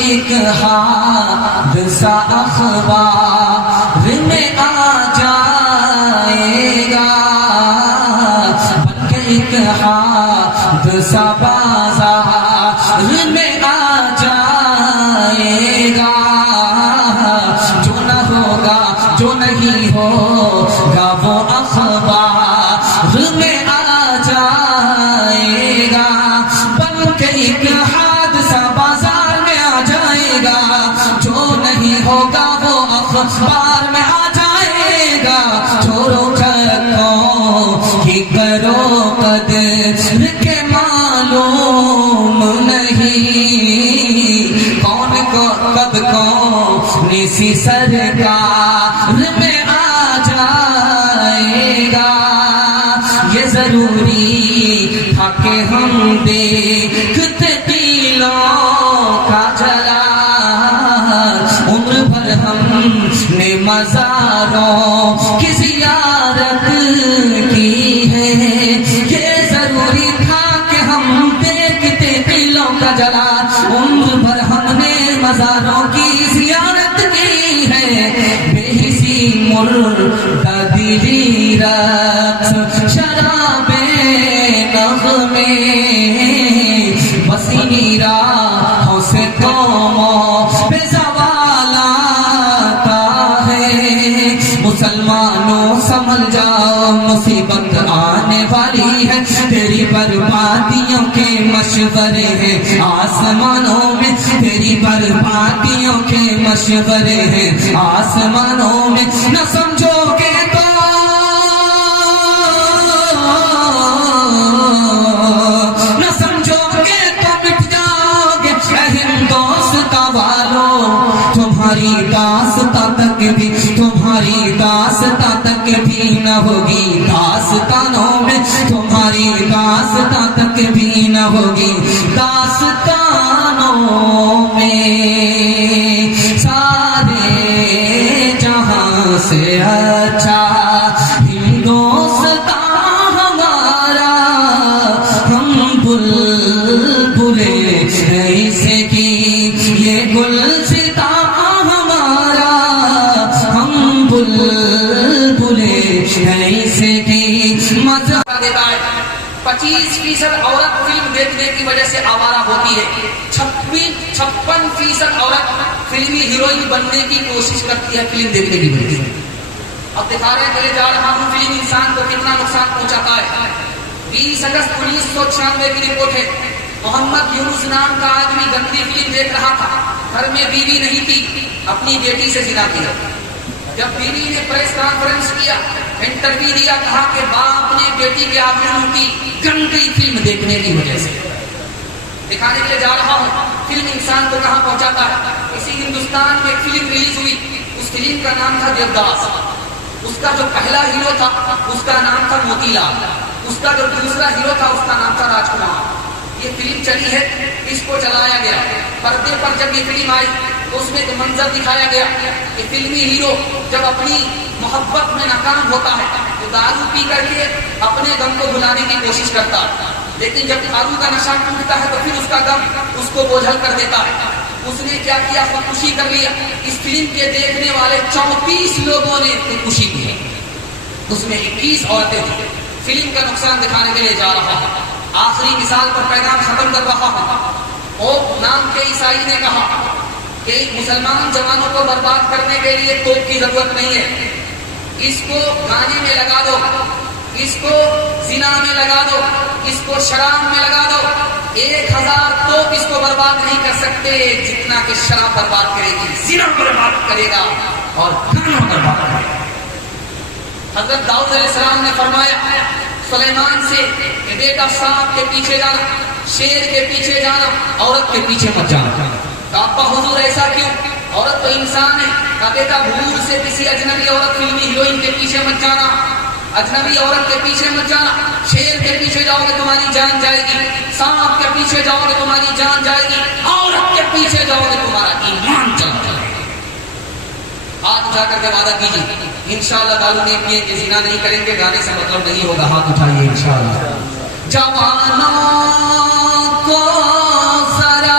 ایک حادثہ اخبار میں آ جائے گا، بن کے ایک حادثہ بازار میں آ جائے گا، جو نہ ہوگا جو نہیں ہوگا وہ اخبار میں آ جائے گا، بن کے ایک حادثہ بازار میں آ جائے گا، جو نہیں ہوگا وہ اخبار میں آ جائے گا، چھوڑو چرکوں کی کرو قدر کے معلوم نہیں، کون کو کب کون سی سرکار میں آ جائے گا، یہ ضروری تھا کہ ہم دیکھتے دلوں کا جلال، عمر بھر ہم نے مزاروں کی زیارت کی ہے، یہ ضروری تھا کہ ہم دیکھتے دلوں کا جلال، عمر بھر ہم نے مزاروں کی زیارت کی ہے، بے حسی مردہ دلی رقص شراب نغمے، بس انہی راہوں سے قوموں پہ زوال آتا ہے، مسلمانوں سنبھل جاؤ مصیبت آنے والی ہے، تیری بربادیوں کے مشورے ہیں آسمانوں میں، تیری بربادیوں کے مشورے ہیں آسمانوں میں، نہ سمجھو گے تو نہ سمجھو گے تو مٹ جاؤ گے، اے ہندوستان والوں تمہاری داستان تک بھی، تمہاری داستان تک بھی نہ ہوگی داستانوں میں، تمہاری داستان تک بھی نہ ہوگی داستانوں میں، سارے جہاں سے اچھا ہندوستان ہمارا، ہم بلبلے ایسے کی یہ گلستان ہمارا، ہم بلبلے ایسے کی مزہ دیتا ہے۔ 25% عورت فلم دیکھنے کی وجہ سے آوارہ ہوتی ہے، 56% عورت فلمی ہیروئن بننے کی کوشش کرتی ہے فلم دیکھنے کی وجہ سے۔ اب دکھانے کے لیے جا رہا ہوں فلم انسان کو کتنا نقصان پہنچاتا ہے۔ 20 اگست 1996 کی رپورٹ ہے، محمد یونس نام کا آدمی گندی فلم دیکھ رہا تھا، گھر میں بیوی نہیں تھی، اپنی بیٹی سے زنا کیا، جب بیوی نے پریس کانفرنس کیا، انٹرویو دیا، کہا کہ باپ نے بیٹی کے آبرو کی گندی فلم دیکھنے کی وجہ سے۔ دکھانے کے لیے جا رہا ہوں فلم انسان کو کہاں پہنچاتا ہے۔ اسی ہندوستان میں ایک فلم ریلیز ہوئی، اس فلم کا نام تھا دیوداس، اس کا جو پہلا ہیرو تھا اس کا نام تھا موتی لال، اس کا جو دوسرا ہیرو تھا اس کا نام تھا راج کمار۔ یہ فلم چلی ہے، اس کو چلایا گیا، پردے پر جب یہ فلم آئی تو اس میں ایک منظر دکھایا گیا کہ فلمی ہیرو جب اپنی محبت میں ناکام ہوتا ہے تو دارو پی کر کے اپنے غم کو بھلانے کی کوشش کرتا ہے، لیکن جب دارو کا نشہ ٹوٹتا ہے تو پھر اس کا غم اس کو بوجھل کر دیتا ہے۔ اس نے کیا کیا؟ خودکشی کر لیا۔ اس فلم کے دیکھنے والے 34 لوگوں نے خودکشی کی، اس میں 21 عورتیں تھیں۔ فلم کا نقصان دکھانے کے لیے جا رہا ہے، آخری مثال پر پیغام ختم کر رہا ہوں۔ اوک نام کے عیسائی نے کہا کہ مسلمان جوانوں کو برباد کرنے کے لیے توپ کی ضرورت نہیں ہے، اس کو گانے میں لگا دو، اس کو زنا میں لگا دو، اس کو شراب میں لگا دو، 1000 توپ اس کو برباد نہیں کر سکتے جتنا کہ شراب برباد کرے گی، زنا برباد کرے گا اور گانا برباد کرے گا۔ حضرت داؤد علیہ السلام نے فرمایا سلیمان سے کہ بیٹا سانپ کے پیچھے جانا، شیر کے پیچھے جانا، عورت کے پیچھے مت جانا۔ کہا حضور ایسا کیوں؟ عورت تو انسان ہے۔ کہا بیٹا بھول سے کسی اجنبی عورت فلمی ہیروئن کے پیچھے مت جانا، اجنبی عورت کے پیچھے مت جانا، شیر کے پیچھے جاؤ گے تمہاری جان جائے گی، سانپ کے پیچھے جاؤ گے تمہاری جان جائے گی، عورت کے پیچھے جاؤ گے تمہارا ایمان چلا جائے گا۔ ہاتھ اٹھا کر کے وعدہ کیجیے انشاءاللہ دارو نہیں پیئیں گے، زنا نہیں کریں گے، گانے سے مطلب نہیں ہوگا، ہاتھ اٹھائیے انشاءاللہ۔ جوانوں کو ذرا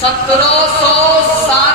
1707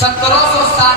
1707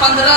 15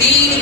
3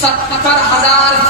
70,000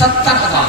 70,000।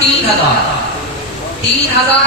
3,000। 3,000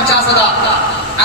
50,000।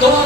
2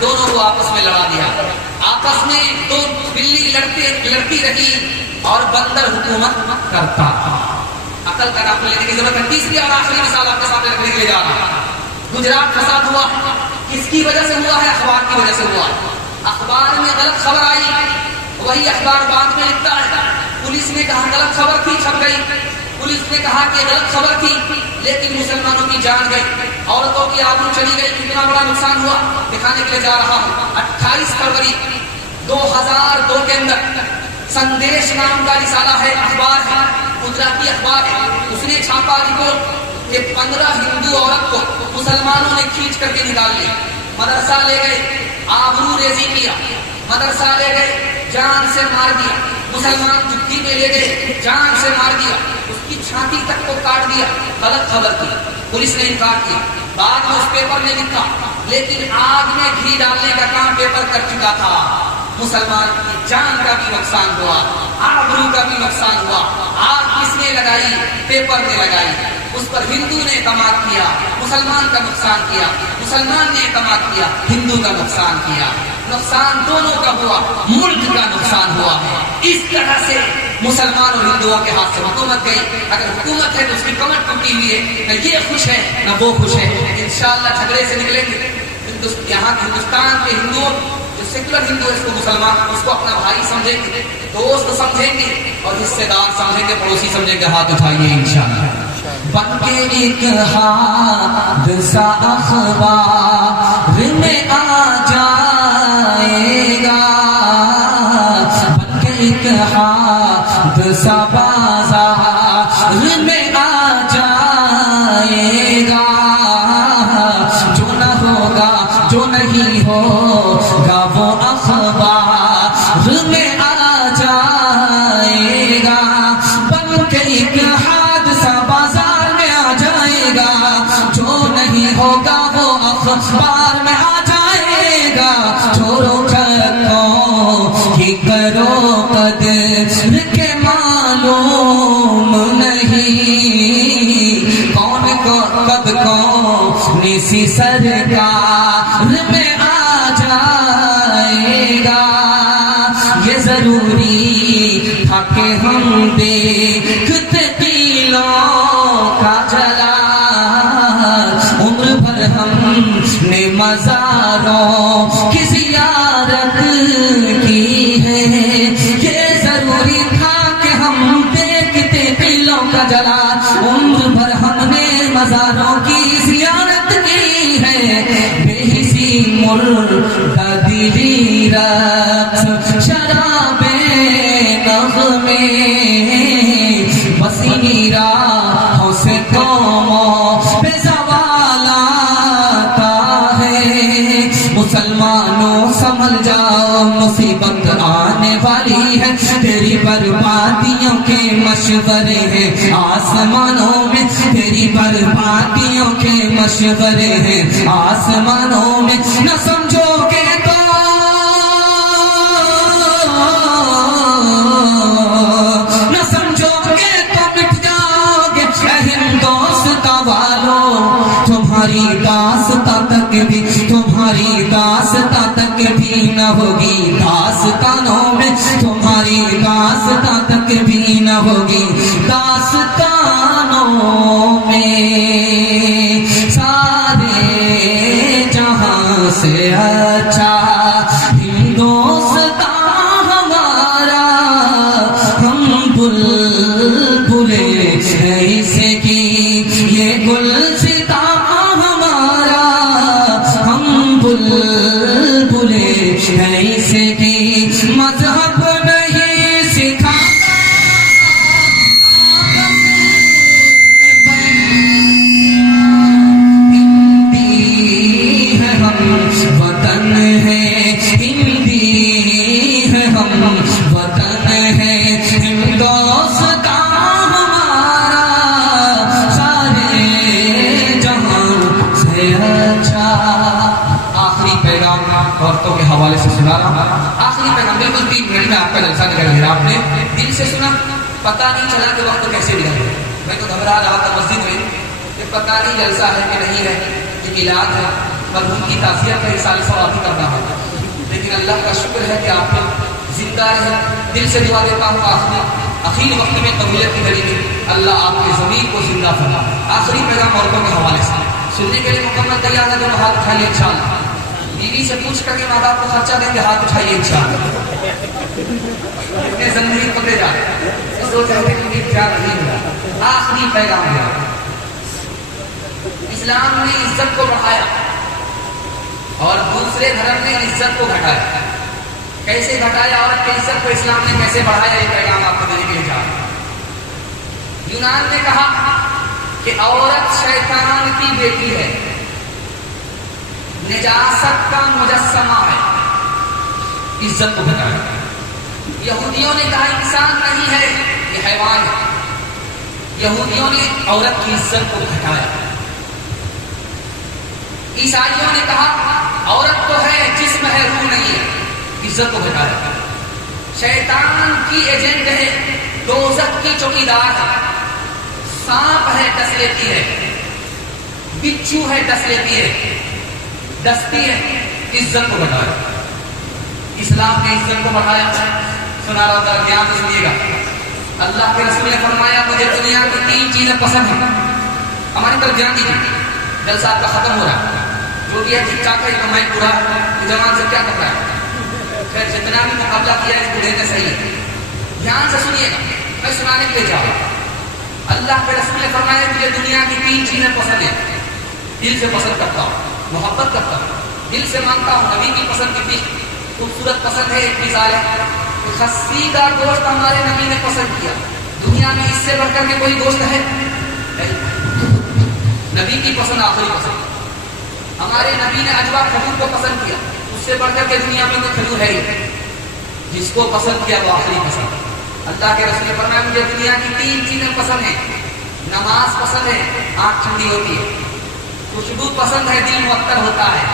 دونوں کو آپس میں لڑا دیا. آپس میں دو بلی لڑتی رہی اور بندر حکومت کرتا. عقل کا نام لینے کی ضرورت ہے. تیسری اور آخری مثال آپ کے سامنے رکھنے کے لیے جا رہا ہوں. گجرات فساد ہوا، کس کی وجہ سے ہوا ہے؟ اخبار کی وجہ سے ہوا. اخبار میں غلط خبر آئی، وہی اخبار بعد میں لکھتا ہے پولیس نے کہا غلط خبر تھی، چھپ گئی. پولیس نے کہا کہ غلط خبر تھی، لیکن مسلمانوں کی جان گئی، عورتوں کی آبرو چلی گئی. کتنا بڑا نقصان ہوا دکھانے کے لیے جا رہا ہوں. 28 فروری 2002 کے اندر سندیش نام کا رسالہ ہے، اخبار ہے، گجراتی اخبار ہے. اس نے چھاپا رپورٹ کہ 15 ہندو عورت کو مسلمانوں نے کھینچ کر کے نکال لی. مدرسہ لے گئے، آبرو ریزی کیا. مدرسہ لے گئے، جان سے مار دیا. مسلمان جتی میں لے گئے، جان سے مار دیا. اس کی چھاتی تک کو کاٹ دیا. غلط خبر تھی، پولیس نے انکار کیا. بعد میں اس پیپر میں لکھا، لیکن آگ میں گھی ڈالنے کا کام پیپر کر چکا تھا. مسلمان کی جان کا بھی نقصان ہوا، آبرو کا بھی نقصان ہوا. آگ کس نے لگائی؟ پیپر نے لگائی. اس پر ہندو نے اعتماد کیا، مسلمان کا نقصان کیا. مسلمان نے اعتماد کیا، ہندو کا نقصان کیا. نقصان دونوں کا ہوا، ملک کا نقصان ہوا. اس طرح سے مسلمان اور ہندوؤں کے ہاتھ سے حکومت گئی. اگر حکومت ہے تو اس کی کمر ٹوٹی ہوئی ہے، نہ یہ خوش ہے نہ وہ خوش ہے. انشاءاللہ جھگڑے سے نکلیں گے. یہاں ہندوستان کے ہندوؤں جو سیکولر ہندو ہے، اس کو مسلمان اس کو اپنا بھائی سمجھیں گے، دوست سمجھیں گے، اور حصے دار سمجھیں گے، پڑوسی سمجھیں گے. ہاتھ اٹھائیے انشاءاللہ. بن کے ایک حادثہ اخبار میں آ جائے گا، بن کے ایک حادثہ بازار میں آ جائے گا. جو نہ ہوگا، جو نہیں ہوگا، وہ اخبار میں آ جائے گا. بن کے ایک ہوگا، وہ اخبار میں آ جائے گا. چھوڑو چھکوں کی کرو قدر کے معلوم نہیں، کون کو کب کون سی سرکار میں آ جائے گا. یہ ضروری تھا کہ ہم دیکھتے قیلوں کا جلا، عمر بھر ہم نے مزاروں کی زیارت کی ہے. یہ ضروری تھا کہ ہم دیکھتے قلعوں کا جلا، عمر بھر ہم نے مزاروں کی زیارت کی ہے. بے حسی مردہ دلی رقص شراب نغمے، بسی راہوں سے قوموں پہ زوال آتا ہے. مسلمانوں سنبھل جاؤ، مصیبت آنے والی ہے. تیری بربادیوں کے مشورے ہیں آسمانوں میں، تیری بربادیوں کے مشورے ہیں آسمانوں میں. نہ سمجھو گے تو نہ سمجھو گے تو مٹ جاؤ گے. ہندوستان والوں تمہاری داستان تک بھی، تمہاری داستان تک بھی نہ ہوگی. داستانوں میں تمہاری داستان تک بھی نہ ہوگی. داستانوں میں سارے جہاں سے اچھا ہندوستان ہمارا. ہم بلبلے ایسے کی یہ گلستاں ہمارا، ہم بلبلے ایسے کی مذہب نہیں سکھا. ہندی ہے ہم وطن ہے، ہندی ہے ہم وطن ہے. ہندوستان ہمارا سارے جہاں سے اچھا. آخری پیغام عورتوں کے حوالے سے سنا رہا ہوں. آخری پیغام بالکل 3 منٹ میں آپ کا جلسہ نکل گیا. آپ نے دل سے سنا، پتہ نہیں چلا کہ وقت کیسے نکل گیا. میں تو گھبرا رہا تھا مسجد میں کہ پتہ نہیں جلسہ ہے کہ نہیں ہے. یہ میلاد ہے، مرحوم کی تعزیت کا رسالہ ثوابی کرنا ہوگا، لیکن اللہ کا شکر ہے کہ آپ لوگ زندہ رہے. دل سے دعا دیتا ہوں آخری وقت میں قبولیت کی گھڑی میں اللہ آپ کی زمین کو زندہ فرمائے. آخری پیغام عورتوں کے حوالے سے سننے کے لیے مکمل تیار ہے تو ہاتھ اٹھائیے انشاءاللہ. بیوی سے پوچھ کر کے ماں باپ کو خرچہ دیں گے، ہاتھ اٹھائیے انشاءاللہ. اتنے زندگی پتے جا رہے سوچ رہے کہ یہ کیا نہیں ہوا. آخری پیغام ہے، اسلام نے عزت کو بڑھایا اور دوسرے دھرم نے عزت کو گھٹایا. کیسے گھٹایا عورت کی عزت کو اسلام نے کیسے بڑھایا، یہ پیغام آپ کو دینے کے لیے جا رہا ہوں. یونان نے کہا کہ عورت شیطان کی بیٹی ہے، نجاست کا مجسمہ ہے، عزت کو گھٹایا. یہودیوں نے کہا انسان نہیں ہے، یہ حیوان ہے. یہودیوں نے عورت کی عزت کو گھٹایا. عیسائیوں نے کہا عورت تو ہے جسم ہے روح نہیں ہے، عزت کو گھٹایا. شیطان کی ایجنٹ ہے، دوزخ کی چوکیدار ہے، سانپ ہے ڈس لیتی ہے، بچھو ہے ڈس لیتی ہے، ڈستی ہے. عزت کو گھٹایا. اسلام نے عزت کو بڑھایا. سنا رہا تھا دھیان سے سنیے گا. اللہ کے رسول نے فرمایا مجھے دنیا کی 3 چیزیں پسند ہیں. ہماری طرف دھیان دیجیے، جلسہ آپ کا ختم ہو رہا ہے. جو بھی ہے ٹھیک ٹھاک ہے، کمائی پورا زمان سے کیا کرتا ہے. خیر جتنا بھی مقابلہ کیا ہے بڑھے نے صحیح ہے. دھیان سے سنیے گا، میں سنانے کے لیے جاؤں. اللہ کے رسول نے فرمایا مجھے دنیا کی 3 چیزیں پسند ہیں. دل سے پسند کرتا ہوں، محبت کرتا ہوں، دل سے مانگتا ہوں. نبی کی پسند کتنی خوبصورت پسند ہے. ایک مثال ہے، خصی کا گوشت ہمارے نبی نے پسند کیا. دنیا میں اس سے بڑھ کر کے کوئی گوشت ہے؟ نبی کی پسند آخری پسند. ہمارے نبی نے اجوا کھجور کو پسند کیا، اس سے بڑھ کر کے دنیا میں کوئی کھجور ہے ہی. جس کو پسند کیا وہ آخری پسند. اللہ کے رسول نے فرمایا مجھے دنیا کی 3 چیزیں پسند ہیں. نماز پسند ہے، آنکھ ٹھنڈی ہوتی ہے. خوشبو پسند ہے، دل معطر ہوتا ہے.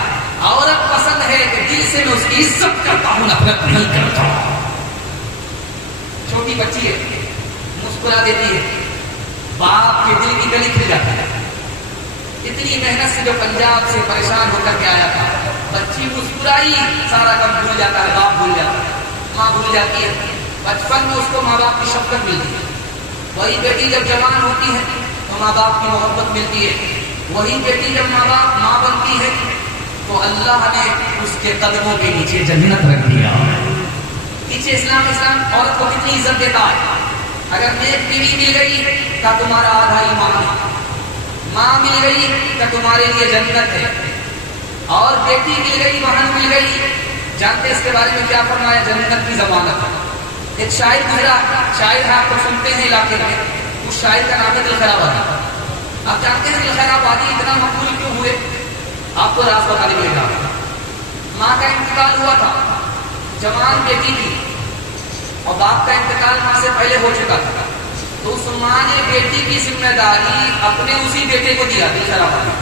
عورت پسند ہے کہ دل سے میں اس کی عزت کرتا ہوں، نفرت نہیں کرتا. چھوٹی بچی ہے، مسکرا دیتی ہے، باپ کے دل کی گلی کھل جاتی ہے. اتنی محنت سے جو پنجاب سے پریشان ہو کر کے آیا تھا، بچی مسکرائی، سارا کام بھول جاتا ہے، باپ بھول جاتا ہے، ماں بھول جاتی ہے. بچپن میں اس کو ماں باپ کی شفقت ملتی ہے. وہی بیٹی جب جوان ہوتی ہے تو ماں باپ کی محبت ملتی ہے. وہی بیٹی جب ماں بنتی ہے تو اللہ نے اس کے قدموں کے نیچے جنت رکھ دیا. نیچے اسلام عورت کو کتنی عزت دیتا ہے. اگر نیک بیوی مل گئی تو تمہارا آدھا ایمان ہے. ماں مل گئی تو تمہارے لیے جنت ہے. اور بیٹی مل گئی، بہن مل گئی، جانتے اس کے بارے میں کیا فرمایا؟ جنت کی ضمانت. ایک شاعر گزرا، شاعر ہے آپ کو سنتے ہیں علاقے میں، اس شاعر کا نام ہے دلخیر آبادی. آپ جانتے ہیں دلخیر آبادی اتنا مقبول کیوں ہوئے؟ آپ کو راز بتا دیں گا. ماں کا انتقال ہوا تھا، جوان بیٹی تھی، اور باپ کا انتقال ماں سے پہلے ہو چکا تھا. تو اس ماں نے بیٹی کی ذمہ داری اپنے اسی بیٹے کو دیا، دلخیر آبادی.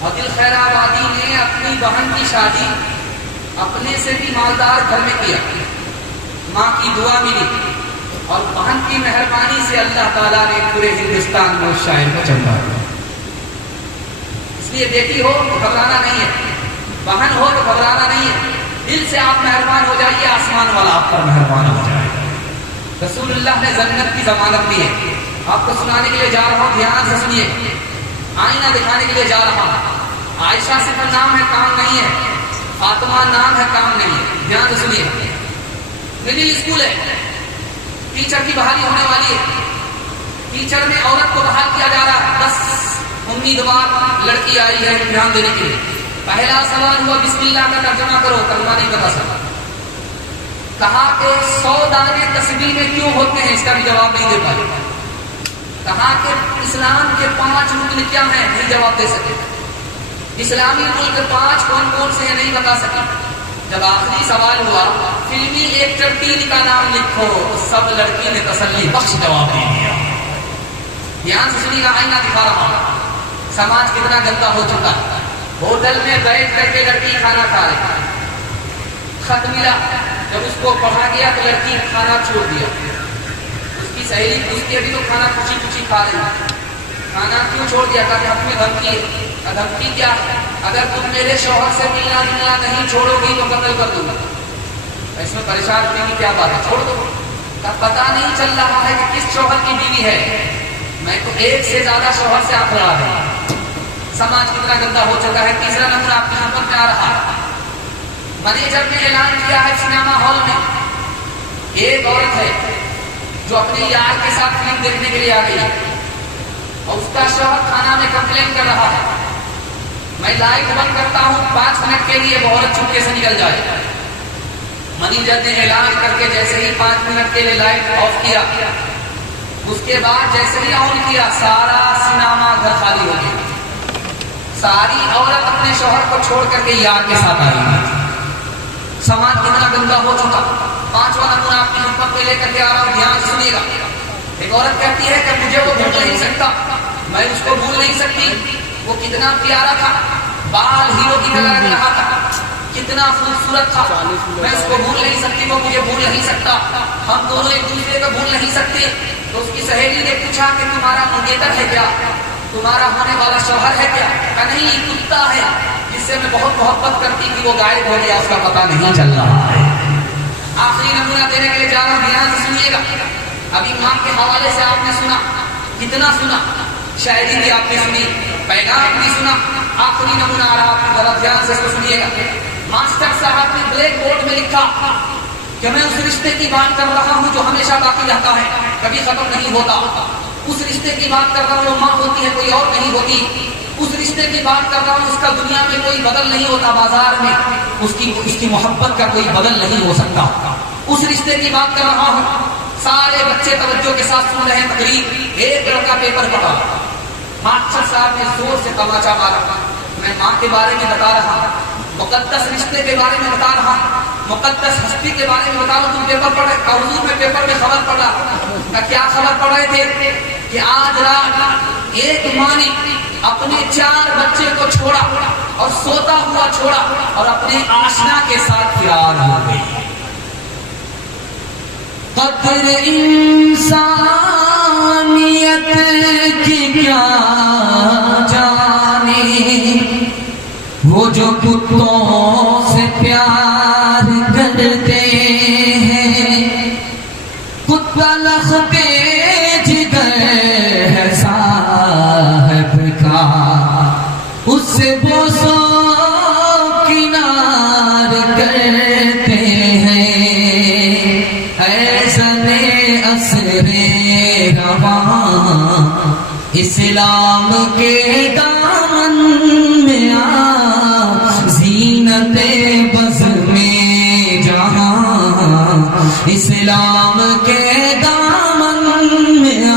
اور دلخیر آبادی نے اپنی بہن کی شادی اپنے سے بھی مالدار گھر میں کیا. ماں کی دعا ملی اور بہن کی مہربانی سے اللہ تعالیٰ نے پورے ہندوستان میں اس شاعر کو چمکا. اس لیے بیٹی ہو تو گھبرانا نہیں ہے، بہن ہو تو گھبرانا نہیں ہے. دل سے آپ مہربان ہو جائیے، آسمان والا آپ پر مہربان ہو جائے. رسول اللہ نے جنت کی ضمانت دی ہے. آپ کو سنانے کے لیے جا رہا ہوں، دھیان سے سنیے. آئینہ دکھانے کے لیے جا رہا ہوں. عائشہ صرف نام ہے، کام نہیں ہے. فاطمہ نام ہے، کام نہیں ہے. دھیان سے سنیے. مڈل اسکول ہے، ٹیچر کی بحالی ہونے والی ہے. ٹیچر میں عورت کو بحال کیا جا رہا ہے. 10 امیدوار لڑکی آئی ہے امتحان دینے کے لیے. پہلا سوال ہوا بسم اللہ کا ترجمہ کرو، ترجمہ نہیں پتا سکا. کہا کہ 100 دانے تسبیح میں کیوں ہوتے ہیں، اس کا بھی جواب نہیں دے پائی. کہا کہ اسلام کے 5 رکن کیا ہیں، نہیں جواب دے سکے. اسلامی ملک 5 کون کون سے ہیں، نہیں بتا سکا. جب آخری سوال ہوا فلمی ایکٹر 3 کا نام لکھو، تو سب لڑکی نے تسلی بخش جواب دے دیا. دھیان سے سنیے گا، آئینہ دکھا رہا ہوں. سماج کتنا گندا ہو چکا ہے. ہوٹل میں بیٹھ کر کے لڑکی کھانا کھا رہی، خط ملا، جب اس کو پڑھا گیا تو لڑکی کھانا چھوڑ دیا. اس کی سہیلی پوچھتی ابھی تو کھانا کچھ کھا رہی، کھانا کیوں چھوڑ دیا؟ کہ حق میں دھمکی ہے. دھمکی کیا ہے؟ اگر تم میرے شوہر سے ملنا جلنا نہیں چھوڑو گی تو قتل کر دوں گا. اس میں پریشان ہونے کی کیا بات ہے؟ چھوڑ دو. پتا نہیں چل رہا ہے کہ کس شوہر کی بیوی ہے. میں تو ایک سے زیادہ شوہر سے افراد ہے. سماج کتنا گندا ہو چکا ہے. تیسرا نمبر آپ کی خدمت میں آ رہا ہے. منیجر نے اعلان کیا ہے سنیما ہال میں ایک عورت ہے جو اپنے یار کے ساتھ فلم دیکھنے کے لیے آ گئی اور اس کا شوہر کھانا میں کمپلین کر رہا ہے. میں لائٹ بند کرتا ہوں 5 منٹ کے لیے وہ عورت چھپکے سے نکل جائے. منیجر نے اعلان کر کے جیسے ہی 5 منٹ کے لیے لائٹ آف کیا, اس کے بعد جیسے ہی آن کیا سارا سنیما گھر خالی ہو گیا. ساری عورت اپنے شوہر کو چھوڑ کر کے یار کے ساتھ آئی. سماج کتنا گندا ہو چکا. 5واں نمونہ آپ کی خدمت میں لے کر کے آ رہا ہوں, دھیان سے سنیے گا. ایک عورت کہتی ہے کہ مجھے وہ بھول نہیں سکتا, میں اس کو بھول نہیں سکتی. وہ کتنا پیارا تھا, بال ہیرو کی طرح لگ رہا تھا, کتنا خوبصورت تھا, میں اس کو بھول نہیں سکتی, وہ مجھے بھول نہیں سکتا, ہم دونوں ایک دوسرے کو بھول نہیں سکتے. تو اس کی سہیلی نے پوچھا کہ تمہارا منگیتر ہے کیا, تمہارا ہونے والا شوہر ہے کیا؟ کہا نہیں, یہ کتا ہے جس سے میں بہت محبت کرتی تھی, وہ غائب ہو گیا, اس کا پتہ نہیں چل رہا ہے. آخری نمونہ دینے کے لیے جا رہا ہوں, دھیان سے سنیے گا. ابھی امام کے حوالے سے آپ نے سنا, کتنا سنا, شاعری بھی آپ نے سنی, پیغام بھی سنا. آخری نمونہ آ رہا, آپ کی طرف دھیان سے اس کو سنیے گا. ماسٹر صاحب نے بلیک بورڈ میں لکھا کہ میں اس رشتے کی بات کر رہا ہوں جو ہمیشہ باقی رہتا ہے, کبھی ختم نہیں ہوتا. اس رشتے کی بات کر رہا ہوں, وہ ماں ہوتی ہے, کوئی اور نہیں ہوتی. اس رشتے کی بات کر رہا ہوں, اس کا دنیا میں کوئی بدل نہیں ہوتا, بازار میں اس کی محبت کا کوئی بدل نہیں ہو سکتا. اس رشتے کی بات کر رہا ہوں. سارے بچے توجہ کے ساتھ سن رہے ہیں تقریر. ایک لڑکا پیپر پڑھا, ماسٹر صاحب نے زور سے تماچا مارا. میں ماں کے بارے میں بتا رہا ہوں, مقدس رشتے کے بارے میں بتا رہا ہوں, مقدس ہستی کے بارے میں بتا رہا ہوں. تم پیپر پڑھ رہے, حضور میں پیپر میں خبر پڑھ رہا. کیا خبر پڑھ رہے تھے کہ آج رات ایک ماں نے اپنے 4 بچے کو چھوڑا اور سوتا ہوا چھوڑا اور اپنے آشنا کے ساتھ فرار ہو گئی. قدر انسانیت کی کیا جانے, وہ جو کتوں سے پیار کرتے ہیں. کتا لختے جگر ہے صاحب کا, اس سے بوسو کنار کرتے ہیں. اسلام کے دامن میں آ, زینت بز میں جہاں. اسلام کے دامن میں